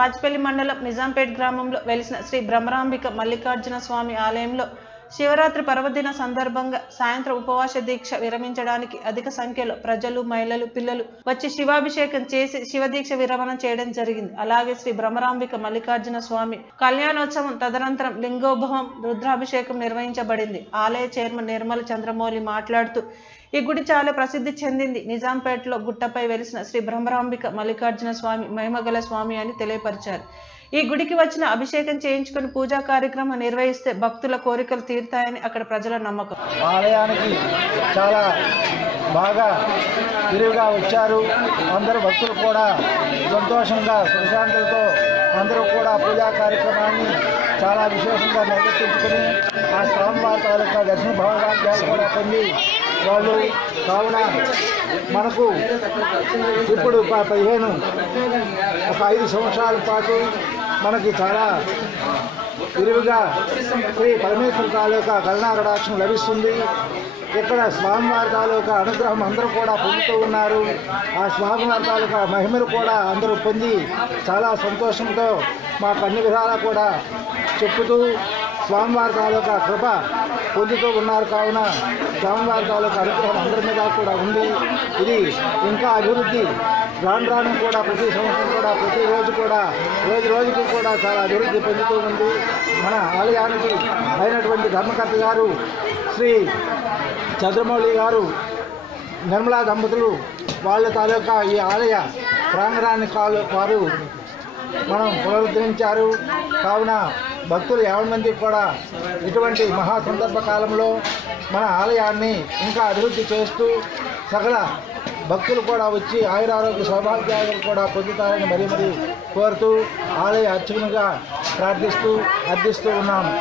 బాజ్పల్లి మండలం నిజాంపేట్ గ్రామంలో వెలిసిన శ్రీ బ్రహ్మరాంబిక మల్లికార్జున స్వామి ఆలయంలో శివరాత్రి పర్వదిన సందర్భంగా సాయంత్రం ఉపవాస దీక్ష విరమించడానికి అధిక సంఖ్యలో ప్రజలు, మహిళలు, పిల్లలు వచ్చి శివాభిషేకం చేసి శివదీక్ష విరమణ చేయడం జరిగింది. అలాగే శ్రీ బ్రహ్మరాంబిక మల్లికార్జున స్వామి కళ్యాణోత్సవం తదనంతరం లింగోద్భవం, రుద్రాభిషేకం నిర్వహించబడింది. ఆలయ చైర్మన్ నిర్మల చంద్రమౌళి మాట్లాడుతూ ఈ గుడి చాలా ప్రసిద్ధి చెందింది. నిజాంపేటలో గుట్టపై వెలిసిన శ్రీ బ్రహ్మరాంబిక మల్లికార్జున స్వామి మహిమగల స్వామి అని తెలియపరిచారు. ఈ గుడికి వచ్చిన అభిషేకం చేయించుకుని పూజా కార్యక్రమం నిర్వహిస్తే భక్తుల కోరికలు తీరుతాయని అక్కడ ప్రజల నమ్మకం. ఆలయానికి చాలా బాగా విరివిగా వచ్చారు. అందరూ భక్తులు కూడా సంతోషంగా సుశాంతులతో అందరూ కూడా పూజా కార్యక్రమాన్ని చాలా విశేషంగా నిర్వర్తించుకుని ఆ స్వామివారి తాలూకా దర్శన భాగ్యాలు కూడా పొంది వాళ్ళు కావున మనకు ఇప్పుడు 5 సంవత్సరాల పాటు మనకి చాలా విరివిగా శ్రీ పరమేశ్వర తాలూకా కరుణాకటాక్షం లభిస్తుంది. ఇక్కడ స్వామివారి తాలూకా అనుగ్రహం అందరూ కూడా పొందుతూ ఉన్నారు. ఆ స్వామివారి తాలూకా మహిమలు కూడా అందరూ పొంది చాలా సంతోషంతో మాకు అన్ని విధాలా కూడా చెప్పుతూ స్వామివారి తాలూకా కృప పొందుతూ ఉన్నారు. కావున స్వామివారి తాలూకా అనుగ్రహం అందరి మీద కూడా ఉంది. ఇది ఇంకా అభివృద్ధి రాను కూడా ప్రతి సంవత్సరం కూడా ప్రతిరోజు కూడా రోజుకి కూడా చాలా అభివృద్ధి పొందుతూ ఉంది. మన ఆలయానికి అయినటువంటి ధర్మకర్త గారు శ్రీ చంద్రమౌళి గారు, నిర్మలా దంపతులు వాళ్ళ తాలూకా ఈ ఆలయ ప్రాంగణాన్ని వారు మనం పునరుద్ధరించారు. కావున భక్తులు 50 మందికి కూడా ఇటువంటి మహా సందర్భ కాలంలో మన ఆలయాన్ని ఇంకా అభివృద్ధి చేస్తూ సకల భక్తులు కూడా వచ్చి ఆయురారోగ్య సౌభాగ్యాలు కూడా పొందుతారని మరీ కోరుతూ ఆలయ అర్చకునిగా ప్రార్థిస్తూ అర్థిస్తూ ఉన్నాము.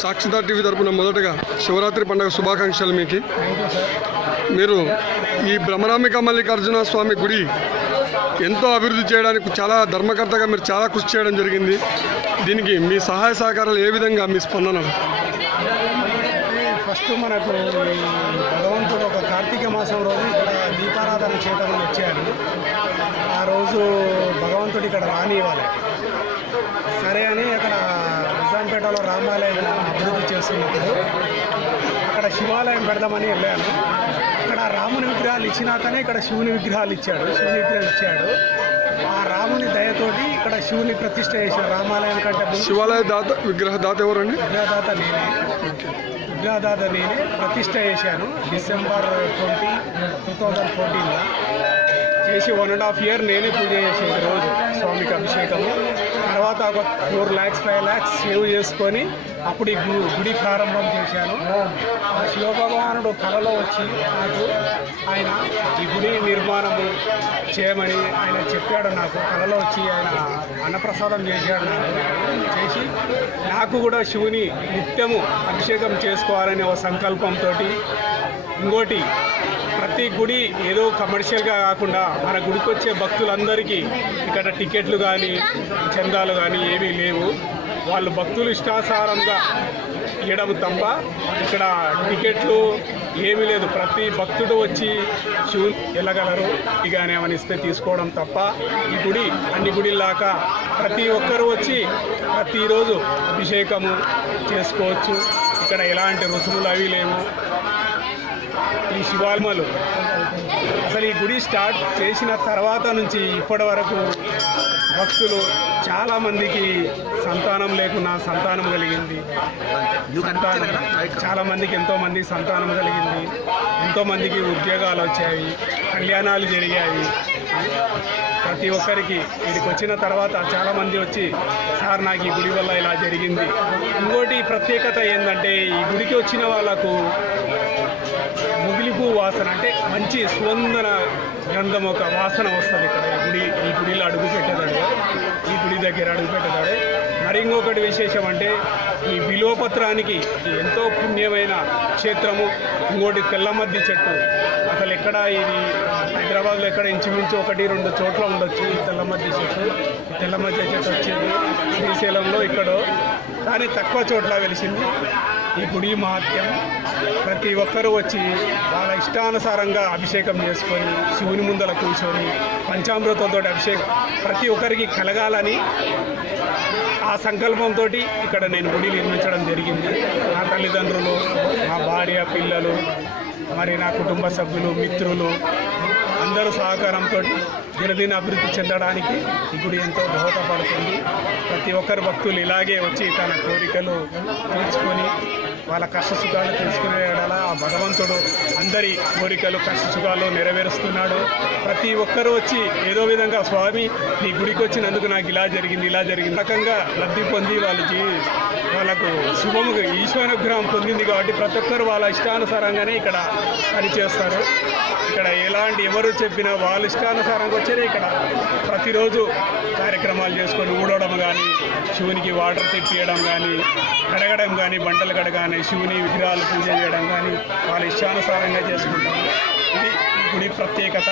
సాక్షిదార్ టీవీ తరపున మొదటగా శివరాత్రి పండుగ శుభాకాంక్షలు మీకు. మీరు ఈ బ్రహ్మరాంబిక మల్లికార్జున స్వామి గుడి ఎంతో అభివృద్ధి చేయడానికి చాలా ధర్మకర్తగా మీరు చాలా కృషి చేయడం జరిగింది. దీనికి మీ సహాయ సహకారాలు ఏ విధంగా మీ స్పందన? ఫస్ట్ మనకు భగవంతుడు ఒక కార్తీక మాసం రోజు ఇక్కడ దీపారాధన చేయడం వచ్చాడు. ఆ రోజు భగవంతుడు ఇక్కడ రానివ్వాలి సరే అని అక్కడ నిజాంపేటలో రామాలయం అభివృద్ధి చేస్తున్నప్పుడు అక్కడ శివాలయం పెడదామని వెళ్ళాను. ఇక్కడ రాముని విగ్రహాలు ఇచ్చినాకనే ఇక్కడ శివుని విగ్రహాలు ఇచ్చాడు. శివుని విగ్రహం ఇచ్చాడు. ఆ రాముని దయతోటి ఇక్కడ శివుని ప్రతిష్ఠ చేశారు. రామాలయం కంటే శివాలయ దాత విగ్రహ దాత ఎవరండి? విగ్రహదాత నేనే. విగ్రహదాత నేనే ప్రతిష్ట చేశాను December 20, 2014లో చేసి 1.5 year నేనే పూజ చేసేది రోజు స్వామికి అభిషేకము. తర్వాత ఒక 4 lakhs 5 lakhs సేవ్ చేసుకొని అప్పుడు ఈ గుడి ప్రారంభం చేశాను. ఆ శివభగవానుడు కళలో వచ్చి నాకు ఆయన ఈ గుడి నిర్మాణము చేయమని ఆయన చెప్పాడు. నాకు కళలో వచ్చి ఆయన అన్నప్రసాదం చేశాడు. నాకు చేసి నాకు కూడా శివుని నిత్యము అభిషేకం చేసుకోవాలనే ఒక సంకల్పంతో ఇంకోటి ప్రతి గుడి ఏదో కమర్షియల్గా కాకుండా మన గుడికి వచ్చే భక్తులందరికీ ఇక్కడ టికెట్లు కానీ చందాలు కానీ ఏమీ లేవు. వాళ్ళు భక్తులు ఇష్టాసారంగా ఇవ్వడం తప్ప ఇక్కడ టికెట్లు ఏమీ లేదు. ప్రతి భక్తుడు వచ్చి శివుని వెళ్ళగలరు. ఇగానే ఏమని ఇస్తే తీసుకోవడం తప్ప ఈ గుడి అన్ని గుడిలాగా ప్రతి ఒక్కరు వచ్చి ప్రతిరోజు అభిషేకము చేసుకోవచ్చు. ఇక్కడ ఎలాంటి రుసుములు అవి లేవు. ఈ శివాల్మలు అసలు ఈ గుడి స్టార్ట్ చేసిన తర్వాత నుంచి ఇప్పటి వరకు భక్తులు చాలామందికి సంతానం లేకున్నా సంతానం కలిగింది. చాలామందికి ఎంతోమంది సంతానం కలిగింది. ఎంతోమందికి ఉద్యోగాలు వచ్చాయి, కళ్యాణాలు జరిగాయి. ప్రతి ఒక్కరికి వీడికి వచ్చిన తర్వాత చాలామంది వచ్చి సార్ నాకు ఈ గుడి వల్ల ఇలా జరిగింది. ఇంకోటి ప్రత్యేకత ఏంటంటే ఈ గుడికి వచ్చిన వాళ్ళకు ముగిలిపు వాసన అంటే మంచి సువందన గంధం ఒక వాసన వస్తుంది ఇక్కడ ఈ గుడిలో అడుగు పెట్టేదాడే, ఈ గుడి దగ్గర అడుగు పెట్టేదాడే. మరి ఇంకొకటి విశేషం అంటే ఈ బిల్వపత్రానికి ఎంతో పుణ్యమైన క్షేత్రము. ఇంకోటి తెల్లమద్ది చెట్టు అసలు ఎక్కడ ఇది హైదరాబాద్లో ఎక్కడ ఇంచుమించు 1-2 చోట్ల ఉండొచ్చు ఈ తెల్లమద్ది చెట్టు. ఈ తెల్లమద్ది చెట్టు వచ్చేది శ్రీశైలంలో ఇక్కడో, కానీ తక్కువ చోట్ల వెలిసింది. ఈ గుడి మహత్యం ప్రతి ఒక్కరూ వచ్చి వాళ్ళ ఇష్టానుసారంగా అభిషేకం చేసుకొని శివుని ముందర కూర్చొని పంచామృతంతో అభిషేకం ప్రతి ఒక్కరికి కలగాలని ఆ సంకల్పంతో ఇక్కడ నేను గుడి నిర్మించడం జరిగింది. నా తల్లిదండ్రులు, మా భార్య, పిల్లలు, మరి నా కుటుంబ సభ్యులు, మిత్రులు అందరూ సహకారంతో దినదిన అభివృద్ధి చెందడానికి ఈ గుడి ఎంతో దోహదపడుతుంది. ప్రతి ఒక్కరు భక్తులు ఇలాగే వచ్చి తన కోరికలు తీర్చుకొని వాళ్ళ కష్టసుఖాలు తెలుసుకునేలా ఆ భగవంతుడు అందరి కోరికలు కష్టసుఖాలు నెరవేరుస్తున్నాడు. ప్రతి ఒక్కరూ వచ్చి ఏదో విధంగా స్వామి నీ గుడికి వచ్చినందుకు నాకు ఇలా జరిగింది రకంగా లబ్ధి పొంది వాళ్ళకు శుభముగా ఈశ్వరానుగ్రహం పొందింది కాబట్టి ప్రతి ఒక్కరు వాళ్ళ ఇష్టానుసారంగానే ఇక్కడ పనిచేస్తారు. ఇక్కడ ఎలాంటి ఎవరు చెప్పినా వాళ్ళ ఇష్టానుసారంగా వచ్చేది. ఇక్కడ ప్రతిరోజు కార్యక్రమాలు చేసుకొని ఊడవడం కానీ, శివునికి వాటర్ తెప్పియడం కానీ, కడగడం కానీ, బంటలు కడగానే శివుని విగ్రహాలు పూజ చేయడం కానీ వాళ్ళ ఇష్టానుసారంగా చేసుకుంటారు. ఇది గుడి ప్రత్యేకత.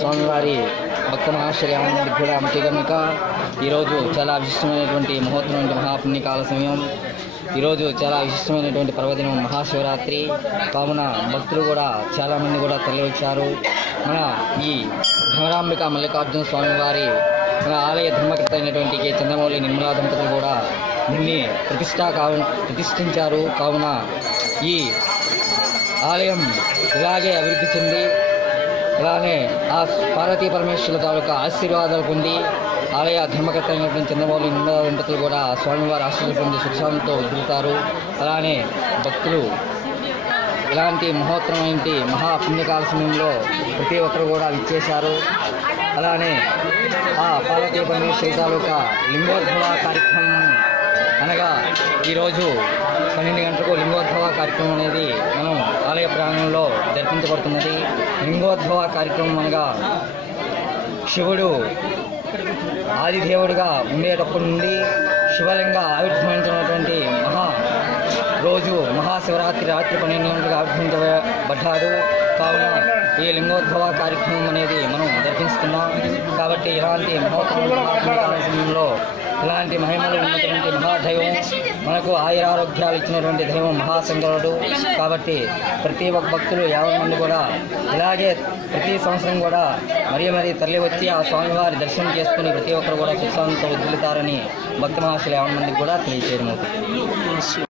స్వామివారి భక్త మహాశ్రయానికి కూడా ముఖ్య గమనిక. ఈరోజు చాలా విశిష్టమైనటువంటి ముహూర్తం, మహాపుణ్యకాల సమయం. ఈరోజు చాలా విశిష్టమైనటువంటి పర్వదినం మహాశివరాత్రి కావున భక్తులు కూడా చాలామంది కూడా తరలివచ్చారు. మన ఈ భ్రమరాంబిక మల్లికార్జున స్వామివారి మన ఆలయ ధర్మకర్త అయినటువంటి కె చంద్రమౌళి నిర్మలా దంపతులు కూడా దీన్ని ప్రతిష్ఠించారు. కావున ఈ ఆలయం ఇలాగే అభివృద్ధి చెంది అలానే ఆ పార్వతీ పరమేశ్వరుల తాలూకా ఆశీర్వాదాలు పొంది ఆలయ ధర్మకర్త అయినటువంటి చంద్రమౌళి నిర్మలా దంపతులు కూడా స్వామివారి ఆశీర్వాదం పొంది సుఖశాంతితో వదులుతారు. అలానే భక్తులు ఇలాంటి మహోత్తరమైన మహాపుణ్యకాల సమయంలో ప్రతి ఒక్కరు కూడా విచ్చేశారు. అలానే ఆ పార్వతీ పరమేశ్వరి తాలూకా లింగోద్భవ కార్యక్రమం అనగా ఈరోజు 12 గంటలకు లింగోద్భవ కార్యక్రమం అనేది మనం ఆలయ ప్రాంగణంలో జరిపించబడుతున్నది. లింగోద్భవ కార్యక్రమం అనగా శివుడు ఆదిదేవుడిగా ఉండేటప్పటి నుండి శివలింగ ఆవిర్భవించినటువంటి రోజు మహాశివరాత్రి రాత్రి 12 గంటలకు ఆవిర్భవించబడ్డాడు. కావున ఈ లింగోద్భవ కార్యక్రమం అనేది మనం జరిపిస్తున్నాం. కాబట్టి ఇలాంటి మహోత్సవ సమయంలో ఇలాంటి మహిమలు ఉన్నటువంటి మహాదైవం, మనకు ఆయురారోగ్యాలు ఇచ్చినటువంటి దైవం మహాశంకరుడు. కాబట్టి ప్రతి ఒక్క భక్తులు 50 మంది కూడా ఇలాగే ప్రతి సంవత్సరం కూడా మరీ తరలి వచ్చి ఆ స్వామివారి దర్శనం చేసుకుని ప్రతి ఒక్కరు కూడా సుఖాంతో వదులుతారని భక్త మహాశులు 50 మందికి కూడా తెలియజేయడం అవుతుంది.